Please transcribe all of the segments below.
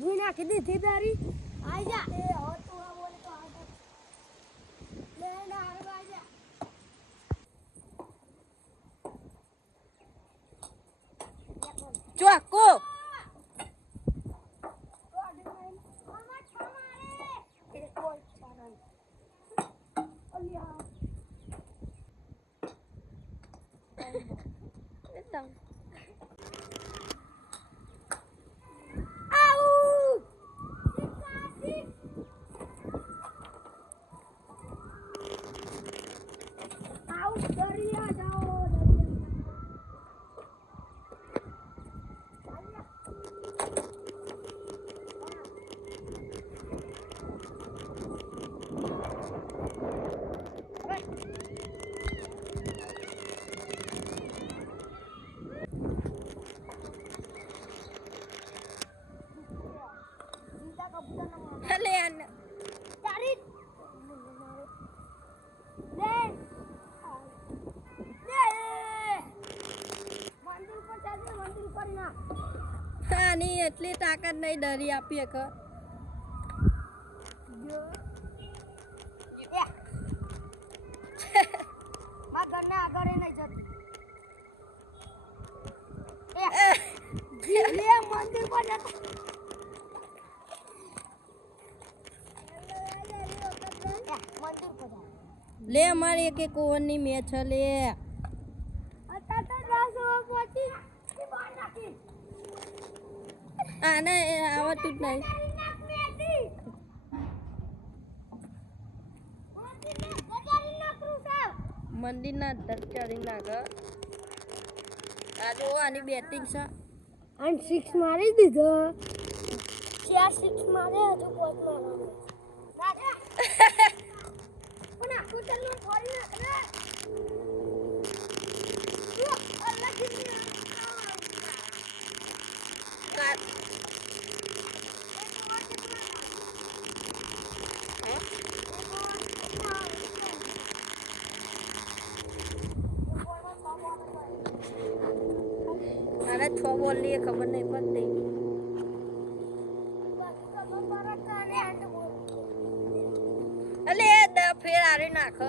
ધોઈ નાખી દીધી તારી આઈ જા એ હો તું આ બોલે તો આ લે ના હાર આઈ જા ચોકો આની એટલી તાકાત નહીં ડરી આપીએ કે મારા ઘરના આગળ નહીં જતી લે મંદિર પર જતો મંદિર પર લે અમારી એક એક ઓવરની મેચ લે અત્યારે તો 10 ઓવર પહોંચી કે બહાર નાખી આને આવતું જ નહીં મંદિરના દરચારી નાખ આ જો આની બેટિંગ છે અને 6 મારી દીધો 4 6 મારે હજુ 5 મારવાનો રાજા પણ આ કુતરનો ફોડી નાખ રે જો અલ્લાહ કી અરે 6 બોલ લીએ ખબર નહીં પડતી અલે ફેર આરી નાખ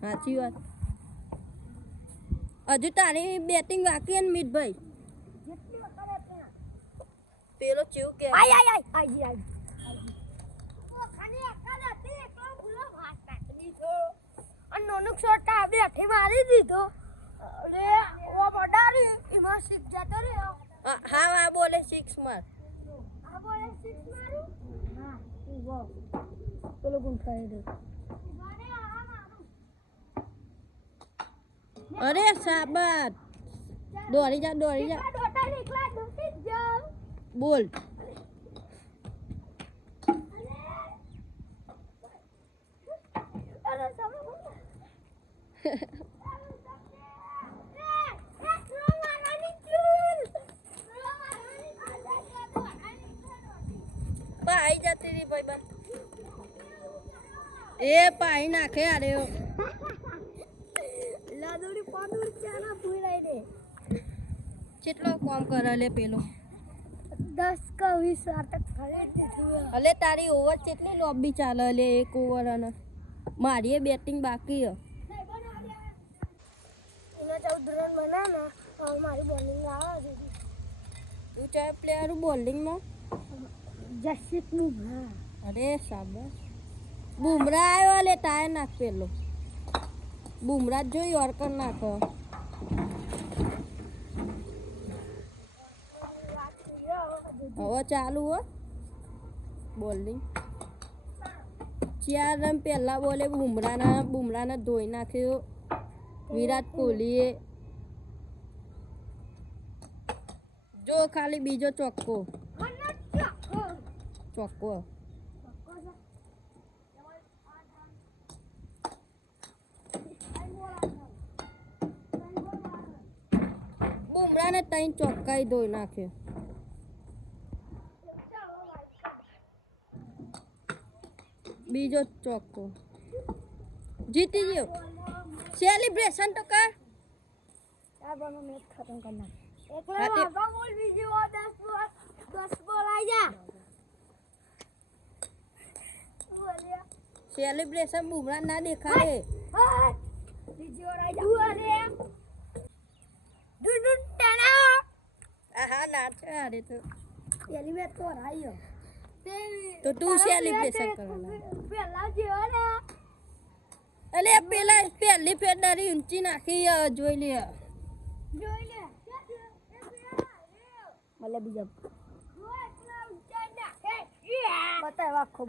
સાચી વાત હજુ તારી બેટિંગ બાકી ને મીઠભાઈ પેલો ચેવું કે આઈ ખાલી અકલ હતી એકલો ભૂલો ભાત નાખી દીધો અને નોનુક શોટ આ બેઠી મારી દીધો અરે ઓ બડારી એમાં સિક જતો રે હા હા બોલે 6 માર આ બોલે 6 મારું હા ઈ ગો પેલો ગુણ ખાઈ દે અરે સાબત દોડી જા ડોટા નીકળા દોટી જાવ બોલ અરે સામે પાઈ જતી રહી ભાઈ બા એ પાઈ નાખે અરે લાદોડી પાદોડી ચાના ભૂલાઈ દે કેટલો કામ કરે લે પેલો 10 का 20 વાર તક ફરે દીધું અલે તારી ઓવર કેટલી લોબી ચાલે લે એક ઓવર અને મારી બેટિંગ બાકી હ એના 14 રન બનાના મારી બોલિંગ આવે છે તું ચાહે પ્લેયર બોલિંગમાં જસિત બુમરાહ અરે શાબાશ બુમરાહ આવ્યો લે ટાયર નાખ પેલો બુમરાહ જો યોર્કર નાખ હવે ચાલુ હો બોલિંગ 4 રન પહેલા બોલે બુમરાહને ધોઈ નાખ્યો વિરાટ કોહલીએ જો ખાલી બીજો ચોક્કો બુમરાહને 3 ચોક્કાઈ ધોઈ નાખ્યો બીજો ચોક્કો જીતી ગયો સેલિબ્રેશન તો કર આ બનો મેચ ખતમ કર નાખ એકલા હા, તે- વાગા બોલ બીજી વાર 10 બોલ આઈ જા બોલ્યા સેલિબ્રેશન બુમરા ના દેખાડે હા બીજી વાર આઈ જા બોલ્યા ડુડુ ટાણા હા નાચે અરે તો પેલી મેચ તો હરાયો તો તું સેલિબ્રેશન કરવાના પેલા જેવો ને અલે પેલા પહેલી ફેરદારી ઊંચી નાખી જોઈ લે જોઈ લે મલે બીજા બતાવ આખો